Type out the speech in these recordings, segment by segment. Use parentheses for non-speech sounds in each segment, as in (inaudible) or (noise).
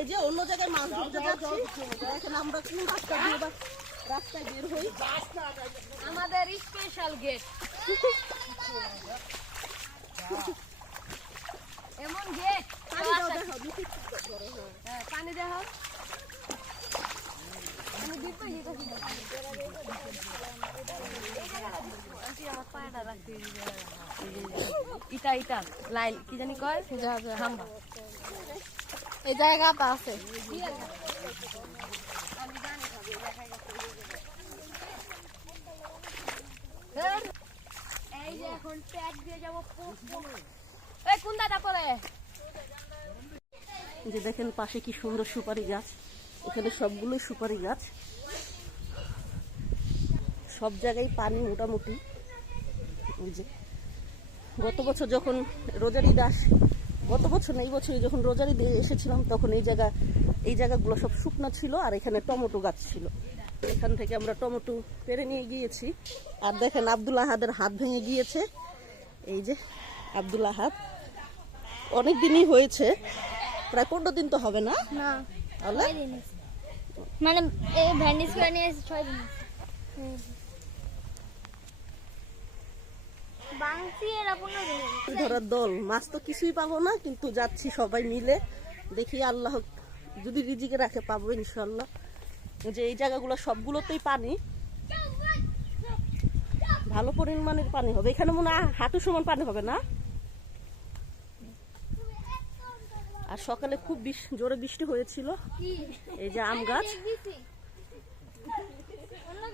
এই যে অন্য জায়গায় মাছ ধরতে যাচ্ছি। দেখেন আমরা কোন রাস্তা দিয়ে রাস্তায় বের হই। আমাদের স্পেশাল গেট এমন গেট পানি করে, হ্যাঁ। ইটা ইটা লাইল কি জানি কয়? খাম্বা এই জায়গাটা আছে। এই যে এখন ট্যাগ দিয়ে যাব এই কোন দাদা পরে? যে দেখেন পাশে কি সুন্দর সুপারি গাছ। এখানে সবগুলোই সুপারি গাছ। সব জায়গায় পানি মোটামুটি। এই যে গত বছর যখন রোজারি দাস গত বছর না এই বছরে যখন রোজারি দিয়ে এসেছিলাম তখন এই জায়গা এই জায়গাগুলো সব শুকনো ছিল আর এখানে টমেটো গাছ ছিল। এখান থেকে আমরা টমেটো পেরে নিয়ে গিয়েছি। আর দেখেন আব্দুল আহাদের হাত ভেঙে গিয়েছে। এই যে আব্দুল আহাদ। অনেক দিনই হয়েছে। প্রায় পনেরো দিন তো হবে না? মানে ভ্যান্ডিস করে নিয়ে ছয় দিন বাংসি এরা পনেরো দিন মাছ ধরার দল, মাছ তো কিছুই পাবো না, কিন্তু যাচ্ছি সবাই মিলে। দেখি আল্লাহ যদি রিজিকে রাখে, পাবো ইনশাল্লাহ যে এই জায়গাগুলো সবগুলোতেই পানি। ভালো পরিমাণের পানি হবে। এখানে মনে হয় হাঁটু সমান পানি হবে না? আর সকালে খুব জোরে বৃষ্টি হয়েছিল। এই যে আম গাছ।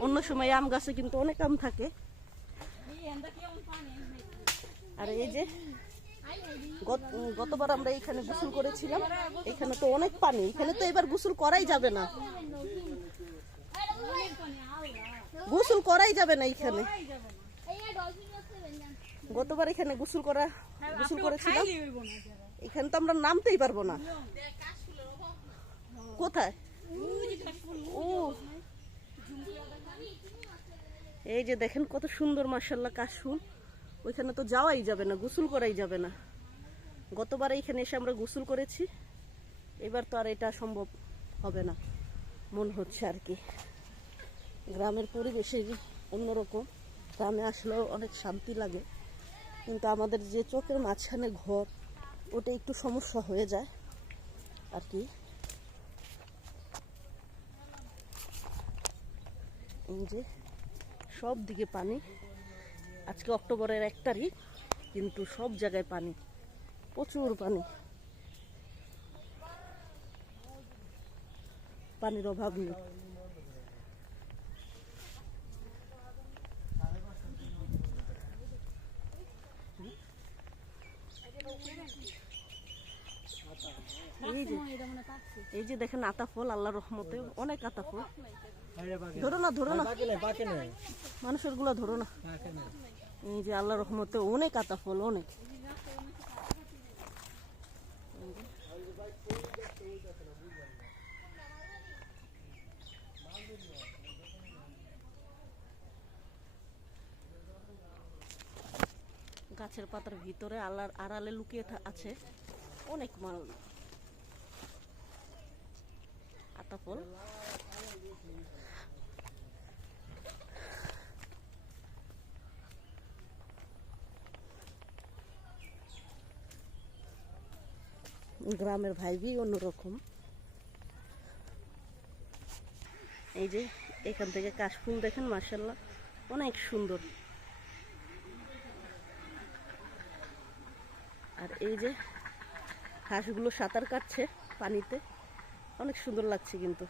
অন্য সময় আম গাছে কিন্তু অনেক আম থাকে। আর এই যে গত- গতবার আমরা এখানে গোসল করেছিলাম, এখানে তো অনেক পানি, এখানে তো এবার গোসল করাই যাবে না। গোসল করাই যাবে না এখানে। গতবার এখানে গোসল করা, গোসল করেছিলাম। এখানে তো আমরা নামতেই পারব না। কোথায়? ও। এই যে দেখেন কত সুন্দর মার্শাল্লাহ কাশফুল। ওইখানে তো যাওয়াই যাবে না, গোসল করাই যাবে না। গতবার এইখানে এসে আমরা গোসল করেছি, এবার তো আর এটা সম্ভব হবে না, মন হচ্ছে আর কি। গ্রামের পরিবেশে অন্যরকম, গ্রামে আসলেও অনেক শান্তি লাগে, কিন্তু আমাদের যে চোখের মাঝখানে ঘর, ওটা একটু সমস্যা হয়ে যায় আর কি। যে সব দিকে পানি আজকে অক্টোবরের এক তারিখ, কিন্তু সব জায়গায় পানি, প্রচুর পানি। পানির অভাব নেই। এই যে দেখেন আতা ফল আল্লাহ রহমতে অনেক আতা ফল। ধরো না ধরো না। মানুষেরগুলো ধরো না। এই যে আল্লাহ রহমতে অনেক আতা ফল, অনেক। গাছের পাতার ভিতরে আল্লাহর আড়ালে লুকিয়ে আছে অনেক মাল। আতা গ্রামের ভাইবি অন্যরকম। এই যে এখান থেকে কাশফুল দেখেন মার্শাল্লাহ অনেক সুন্দর। আর এই যে হাঁসগুলো সাঁতার কাটছে পানিতে, অনেক সুন্দর লাগছে কিন্তু।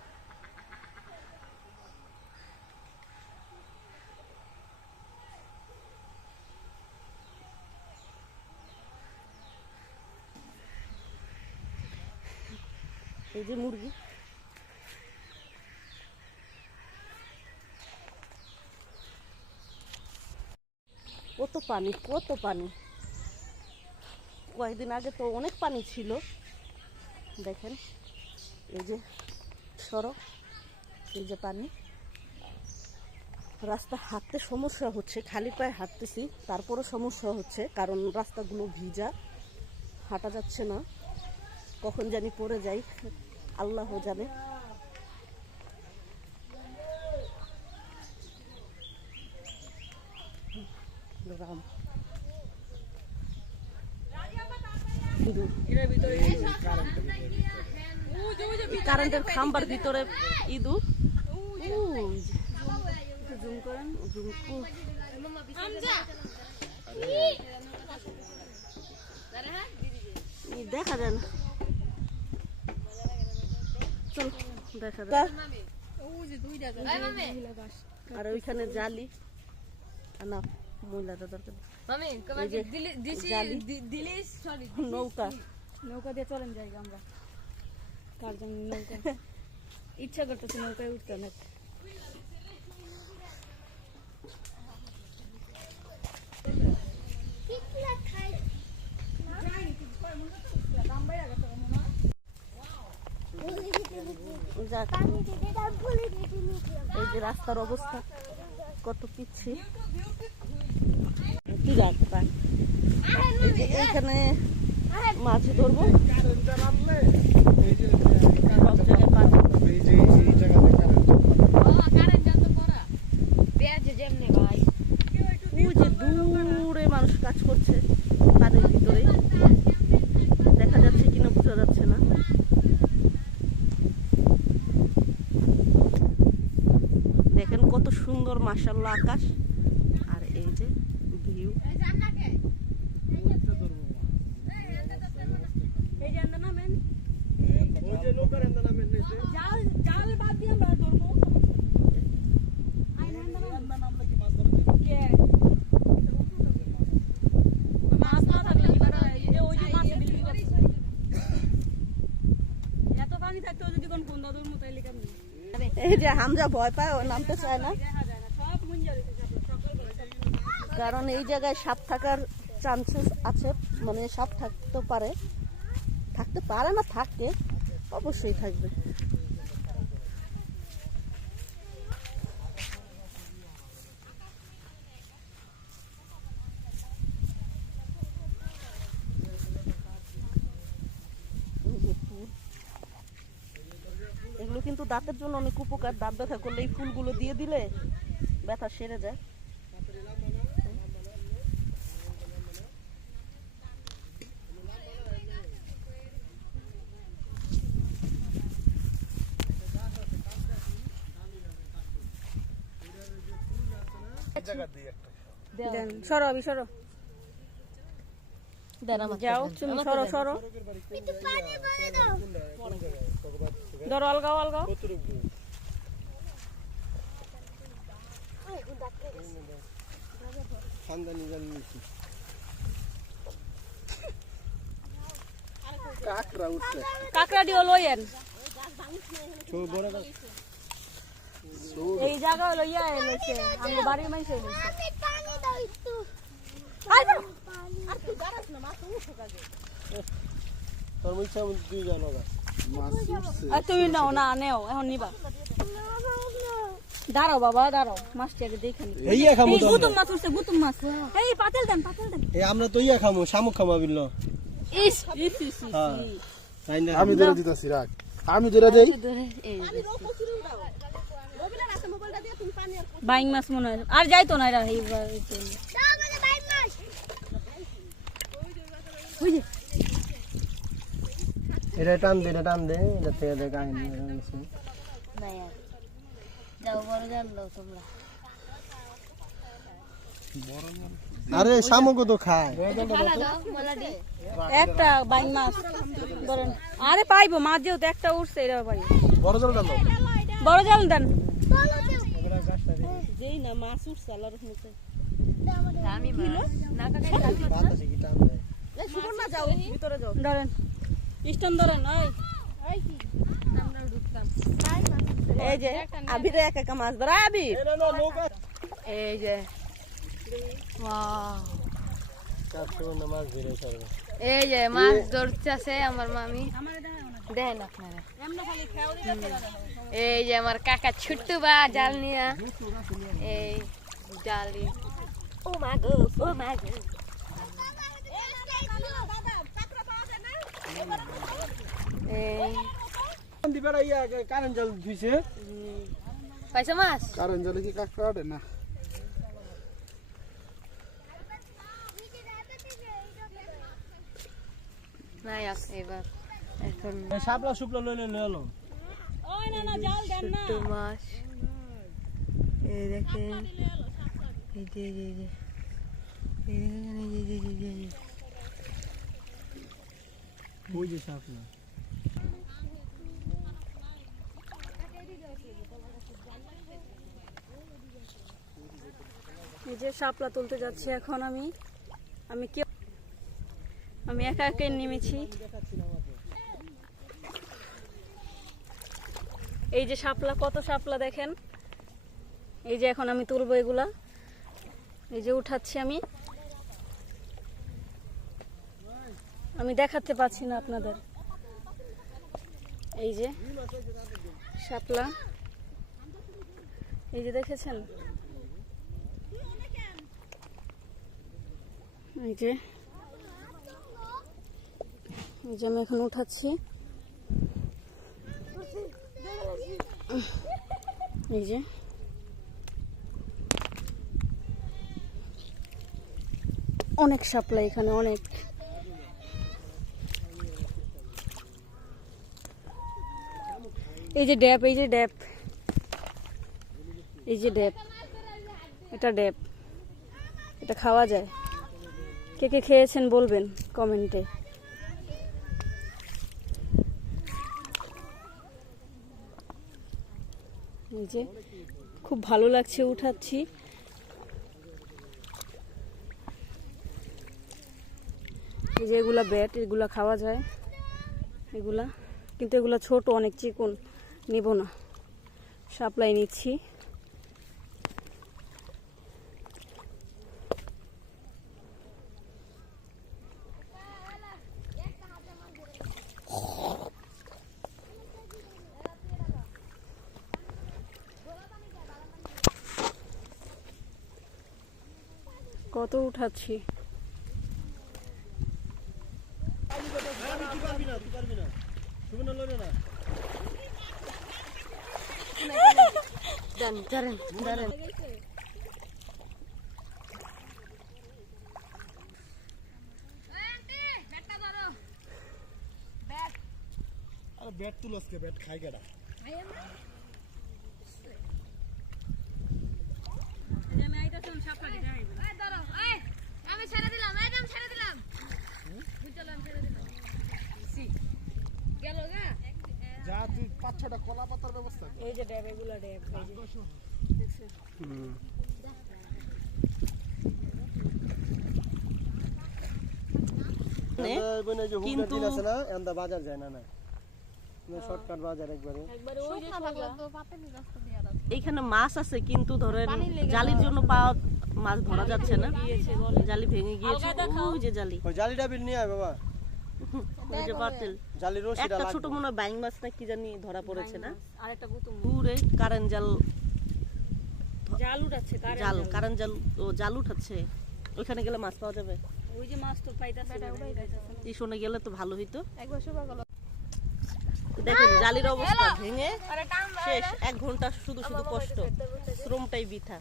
এই যে মুরগি। কত পানি কত পানি। কয়েকদিন আগে তো অনেক পানি ছিল। দেখেন, এই যে সড়ক এই যে পানি। রাস্তা হাঁটতে সমস্যা হচ্ছে, খালি পায়ে হাঁটতেছি, তারপরও সমস্যা হচ্ছে, কারণ রাস্তাগুলো ভিজা, হাঁটা যাচ্ছে না। কখন জানি পড়ে যাই। আল্লাহ জানে। রাম। কারেন্টের খাম্বার ভিতরে ইদু। জুম করেন জুম দেখা যায় না। চল দেখা আর ওইখানে জালি। না মহিলাটা দরকার নৌকা। নৌকা দিয়ে চলেন যাই আমরা। কার জন্য নৌকা। (laughs) ইচ্ছা করতেছে নৌকায় উঠতে অনেক। এই যে রাস্তার অবস্থা, কত পিচ্ছি। কি যে এইখানে মাছ ধরবো। দূরে মানুষ কাজ করছে পানির ভিতরে দেখা যাচ্ছে কিনা বোঝা যাচ্ছে না দেখেন কত সুন্দর মাসাল্লাহ আকাশ আর এই যে ভিউ এই যে আন্দা নামেন জাল জাল বাদ দিয়ে আমরা ধরবো কে? মাছ না থাকলে কি করা হয়? এই যে ওই যে মাছে বিক্রি করছে। এত পানি থাকতেও যদি কোন ফোন দাদুর মতো এলাকা নেই এই যে হামজা ভয় পায় ও নামতে চায় না দেখা যায় না সব মুঞ্জারি সকালবেলা কারণ এই জায়গায় সাপ থাকার চান্সেস আছে। মানে সাপ থাকতে পারে। থাকতে পারে না, থাকে। অবশ্যই থাকবে। এগুলো কিন্তু দাঁতের জন্য অনেক উপকার। দাঁত ব্যথা করলে এই ফুলগুলো দিয়ে দিলে ব্যথা সেরে যায় দেন সরো আবি সরো। যাও তুমি সরো সরো। ধরো অলগাও অলগাও উঠছে। কাকড়া দিও লইয়েন। এই জায়গা হলো ইয়া লইছে আমার বাড়ির মানুষ লইছে তোর মুখে দুই জন মাছ উঠছে আর তুমি নাও না নেও এখন নিবা। দাঁড়াও বাবা দাঁড়াও। মাছটা আগে দেখে নি। এই ইয়া খামু এই তো গুতুম মাছ উঠছে গুতুম মাছ। এই পাতেল দেন পাতেল দেন। এই আমরা তো ইয়া খামু শামুক খামা বিল ইস ইস ইস হ্যাঁ তাই না? আমি ধরে দিতেছি রাখ। আমি ধরে দেই। বাইং মাছ মনে হয়। আর যাইতো না এরা এইবার এটা টান দে এটা টান দে এটা থেকে দে কাহিনী যাও বড় জান দাও তোমরা। আরে শামুকও তো খায়। একটা বাইং মাছ ধরেন। আরে পাইবো মাছ যেহেতু একটা উঠছে এরা পাই বড় জল ডালো বড় জাল দেন। যেই না মাছ উঠছে আল্লাহর রহমতে। না কি দেয়? এই সুবর্ণা যাও ভিতরে যাও। ধরেন। স্টান ধরেন ওই আমরা ঢুকতাম। এই যে আবিরে এক একা মাছ ধরা আবি এই যে। না মাছ এই যে মাছ ধরতেছে আমার মামি। দেন আপনারা। এই যে আমার কাকা ছোট্ট বা জাল নিয়া। এই জাল ও মা গো ও মা গো। কারেন্ট জাল ধুইছে। পয়সা মাছ? কারণ জলে কি কাঁকড়া ওঠে না? নাই আছে এবার। এখন সাপলা সুপলা লইলে লই আলো। ছোট্ট মাছ এই দেখেন। এই যে এই যে, এই দেখেন, এই যে, এই যে, এই যে, এই যে। সাপলা এই যে শাপলা তুলতে যাচ্ছি এখন আমি। আমি কি আমি একা একা নেমেছি। এই যে শাপলা, কত শাপলা দেখেন? এই যে এখন আমি তুলবো এগুলা। এই যে উঠাচ্ছি আমি। আমি দেখাতে পাচ্ছি না আপনাদের। এই যে শাপলা। এই যে দেখেছেন? এই যে। এই যে আমি এখন উঠাচ্ছি। এই যে। অনেক সাপ্লাই এখানে, অনেক। এই যে ড্যাপ এই যে ড্যাপ এই যে ড্যাপ এটা ড্যাপ এটা খাওয়া যায়। কে কে খেয়েছেন বলবেন কমেন্টে। যে খুব ভালো লাগছে উঠাচ্ছি। এই যে এগুলা ব্যাট, এগুলা খাওয়া যায়। এগুলা, কিন্তু এগুলা ছোট, অনেক চিকন, নিব না। সাপ্লাই নিচ্ছি। কত উঠাচ্ছি। দাঁড়ান দাঁড়ান আরে ব্যাট তুলসকে ব্যাট খাই কেডা? যা তুই পাঁচ ছটা কলা পাতার ব্যবস্থা এই যে ড্যাব এগুলা ড্যাব কিন্তু- বাজার যায় না না। শর্টকাট বাজার একবারে। এইখানে মাছ আছে কিন্তু ধরেন জালির জন্য পাওয়া মাছ ধরা যাচ্ছে না। জালি ভেঙে গিয়েছে। ওই যে জালি। ওই জালিটা বিল নিয়ে আয় বাবা। যে বাতিল। জালি রশিটা একটা ছোট মনে হয় বাইং মাছ না কি জানি ধরা পড়েছে না? আর একটা গুতুম। দূরে কারেন্ট জাল। জাল উঠাচ্ছে জাল। কারেন্ট জাল ও জাল উঠাচ্ছে। ওইখানে গেলে মাছ পাওয়া যাবে। ওই যে মাছ তো পাইতাছে। এই শোনে গেলে তো ভালো হইতো। একবার শুভ গেল। দেখেন জালির অবস্থা ভেঙে শেষ। এক ঘণ্টা শুধু শুধু কষ্ট। শ্রমটাই বৃথা।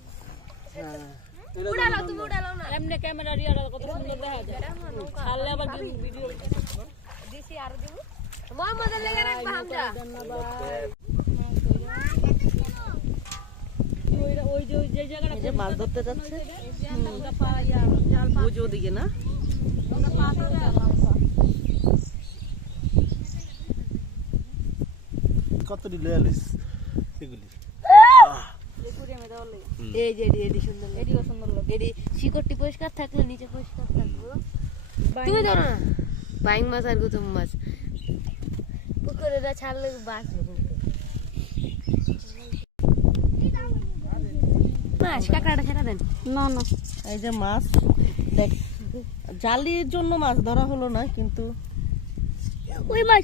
হ্যাঁ। উড়ালো তুমি উড়ালো না। এমনি ক্যামেরা রিয়ার কত সুন্দর দেখা যায়। ছাড়লে আবার ভিডিও দিছি আর দিব মোহাম্মদের লেগে রাখবা হামজা ওই ওই যে ওই যে জায়গাটা যে মাছ ধরতে যাচ্ছে। ওই যে ওদিকে না। কত দিলে আলিস এগুলি। এই যে এডি এডি সুন্দর এডিও সুন্দর লাগে। এডি শিকড়টি পরিষ্কার থাকলে নিচে পরিষ্কার থাকব। তুমি ধরো না। বাইং মাছ আর গুতুম মাছ। পুকুরে ছাড়লে বাঁচবে মাছ কাঁকড়াটা ছেড়ে দেন। না না। এই যে মাছ দেখ জালির জন্য মাছ ধরা হলো না কিন্তু ওই মাছ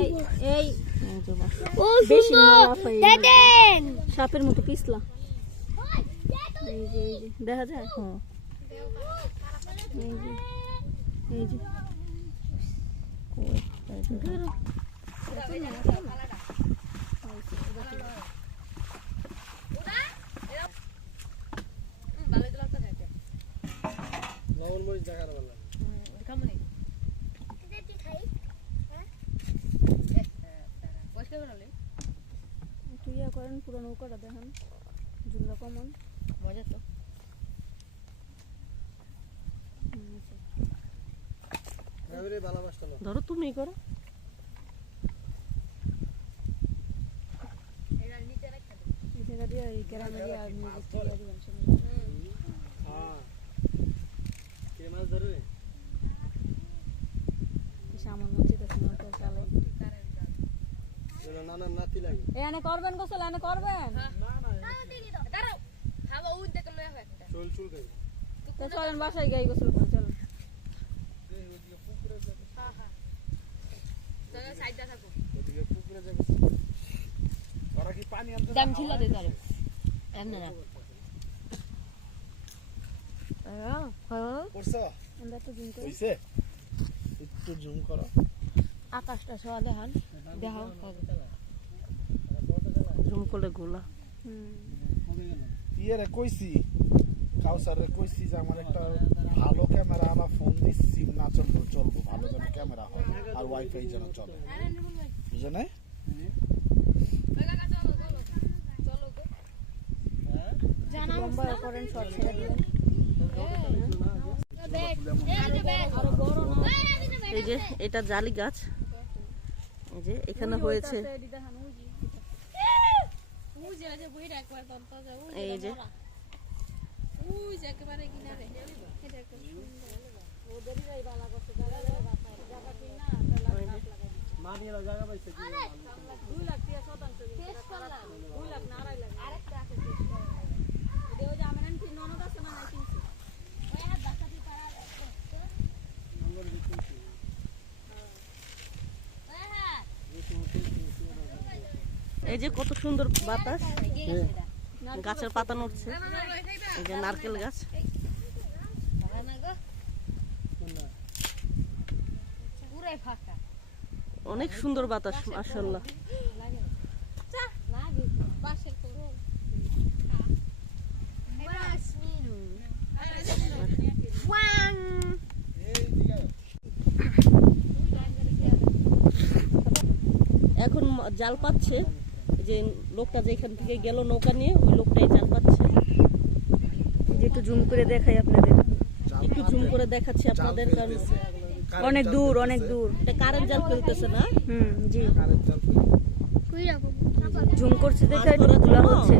এই এই এই যে মাছ। ও বেশি মাছ না। দেখেন সাপের মতো পিছলা। এই যে এই যে, দেখা যায় হুম। এই যে এই যে। লবণ মরিচ দেখার বেলা একটু ইয়া করেন, পুরো নৌকাটা দেখেন ঝুলটা কমন মজা তো। ধরো তুমি করো। এই জায়গা দিয়ে এই গ্রামে দিয়ে হ্যাঁ চুল চুল তো চলেন বাসায় গাই গোসল করে চলেন। ওদিকে পুকুরে যাবে। ওরা কি পানি আনতে দাম ছিল দে তারে এমনে না। করছ? আমরা তো দিন করে। হইছে? একটু জুম করো। আকাশটা সওয়া দেখান। দেখাও। জুম করলে গোলা। হুম। ইয়ে রে কইছি কাউসার কইছি যে আমার একটা ভালো ক্যামেরা আলা ফোন সিম না চলবো চলবো, ভালো যেন ক্যামেরা হয় আর ওয়াইফাই যেন চলে। বুঝে নাই এই যে, এটা জালি গাছ। এই যে, এখানে হয়েছে এই যে। মা নিয়ে যাও, জায়গা পাইছে দুই লাখ টাকা শতাংশ দুই লাখ না আড়াই লাখ এটা ওই যে আমার আন্টি ননদ আছে না নাই কিনছে এই যে কত সুন্দর বাতাস। গাছের পাতা নড়ছে। এই যে নারকেল গাছ। অনেক সুন্দর বাতাস মাশাল্লাহ এখন জাল পাচ্ছে। যে লোকটা যেখান থেকে গেল নৌকা নিয়ে ওই লোকটাই জাল পাচ্ছে। যে একটু জুম করে দেখাই আপনাদের। একটু জুম করে দেখাচ্ছি আপনাদের কারণ অনেক দূর অনেক দূর। এটা কারেন্ট জাল ফেলতেছে না? হুম জি। কারেন্ট জাল জুম করছে দেখে একটু হচ্ছে।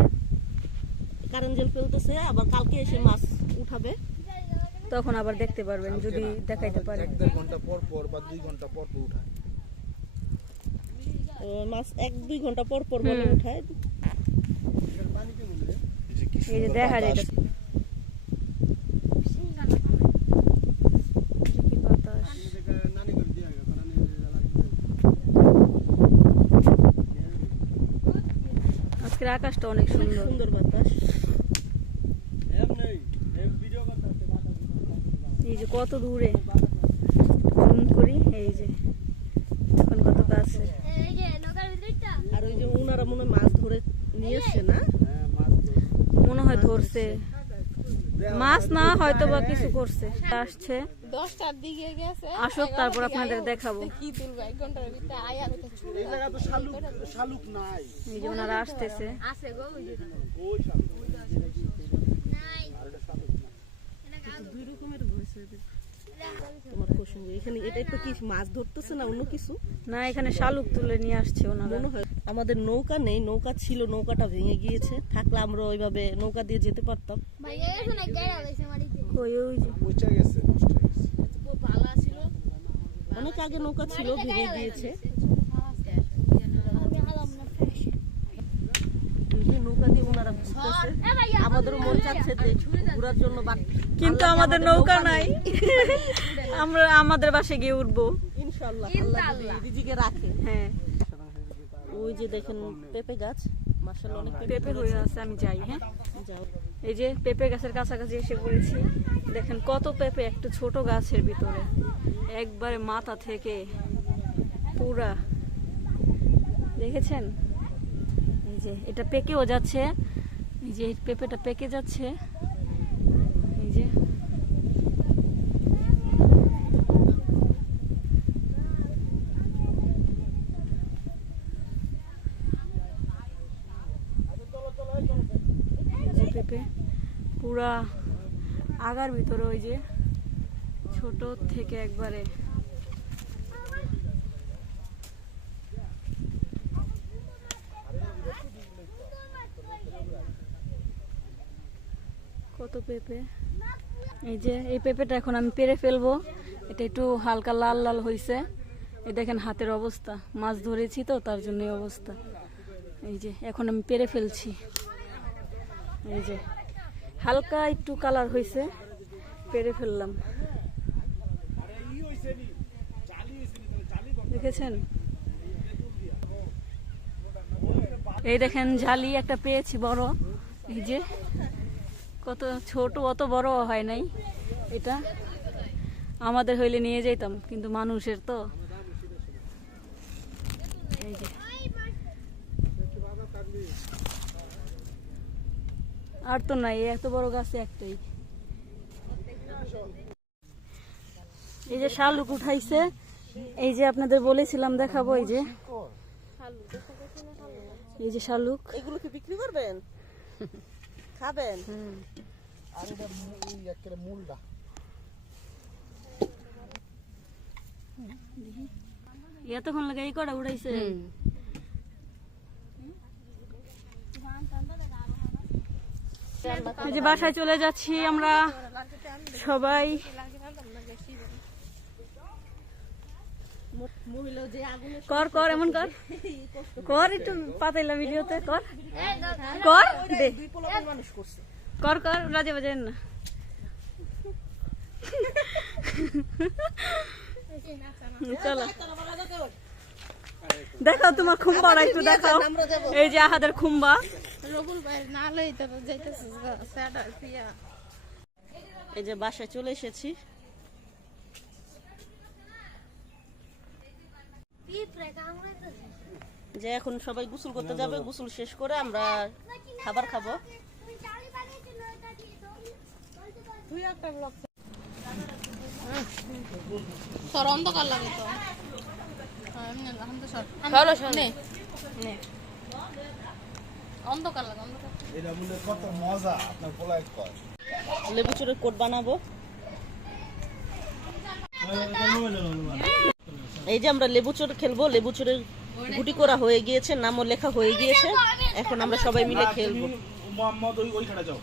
কারেন্ট জাল ফেলতেছে আবার কালকে এসে মাছ উঠাবে। তখন আবার দেখতে পারবেন যদি দেখাইতে পারে এক দেড় ঘণ্টা পর পর বা দুই ঘণ্টা পর পর উঠায়। মাছ এক দুই ঘণ্টা পর পর হুম। উঠায়। এই যে দেখা যায় আজকের আকাশটা অনেক সুন্দর। সুন্দর বাতাস। এই যে কত দূরে। জুম করি এই যে এখন কত কাছে আর ওই মনে মাছ ধরে নিয়ে এসছে না? হ্যাঁ মনে হয় ধরছে। মাছ না হয়তো বা কিছু করছে। আসছে। দশটার দিকে গেছে। আসুক তারপর আপনাদের দেখাবো। কি তুলবো এক ঘণ্টার ভিতরে আয়া এই জায়গা তো শালুক শালুক নাই। এই যে ওনারা আসতেছে। আছে গো ওই দুই রকমের হয়েছে তোমার প্রসঙ্গ এখানে এটা একটু কি মাছ ধরতেছে না অন্য কিছু? না এখানে শালুক তুলে নিয়ে আসছে ওনারা। মনে হয় আমাদের নৌকা নেই নৌকা ছিল নৌকাটা ভেঙে গিয়েছে। থাকলে আমরা ওইভাবে নৌকা দিয়ে যেতে পারতাম। হয়ে অনেক আগে নৌকা ছিল ভেঙে গিয়েছে। নৌকা দিয়ে ওনারা আমাদেরও মন চাচ্ছে যে ঘোরার জন্য কিন্তু আমাদের নৌকা নাই। আমরা আমাদের বাসে গিয়ে উঠবো। ইনশাল্লাহ আল্লাহ রাখে। হ্যাঁ। ওই যে দেখেন পেঁপে গাছ। মাশাআল্লাহ অনেক পেঁপে হয়ে আছে। আমি যাই হ্যাঁ? যাও। এই যে পেঁপে গাছের কাছাকাছি এসে পড়েছি। দেখেন কত পেঁপে একটা ছোট গাছের ভিতরে। একবারে মাথা থেকে পুরা। দেখেছেন? এই যে এটা পেকেও যাচ্ছে। এই যে পেঁপেটা পেকে যাচ্ছে এই যে এই যে পেঁপে পুরা আগার ভিতরে ওই যে ছোট থেকে একবারে। কত পেঁপে? এই যে, এই পেঁপেটা এখন আমি পেরে ফেলব। এটা একটু হালকা লাল লাল হয়েছে এই দেখেন হাতের অবস্থা। মাছ ধরেছি তো, তার জন্য অবস্থা। এই যে, এখন আমি পেরে ফেলছি। এই যে হালকা একটু কালার হয়েছে, পেরে ফেললাম। দেখেছেন? এই দেখেন, ঝালি একটা পেয়েছি বড়। এই যে, কত ছোট, অত বড় হয় নাই। এটা আমাদের হইলে নিয়ে যেতাম কিন্তু মানুষের তো এই যে আর তো নাই এত বড় গাছে একটাই। এই যে শালুক উঠাইছে এই যে আপনাদের বলেছিলাম দেখাবো এই যে। এই যে শালুক। এগুলো কি বিক্রি করবেন? খাবেন? আর মূল- একেবারে মূলটা। এতক্ষণ লাগে এই কটা উড়াইছে? এই যে বাসায় চলে যাচ্ছি আমরা সবাই। কর কর, এমন কর। কর একটু পাতাইলা ভিডিওতে, কর। কর কর কর রাজে বাজে না। চলো। দেখাও তোমার খুম্বাটা একটু দেখাও। এই যে আহাদের খুম্বা। এই যে বাসায় চলে এসেছি। যে এখন সবাই গোসল করতে যাবে গোসল শেষ করে আমরা খাবার খাব। চলো শোনে এটা বলে কত মজা আপনার পোলায় কয়। লেবু চুরের কোট বানাবো। এই যে আমরা লেবু চোর খেলব লেবু চোরের গুটি করা হয়ে গিয়েছে নামও লেখা হয়ে গিয়েছে। এখন আমরা সবাই মিলে খেলব। মোহাম্মদ ওই ওইখানে যাও।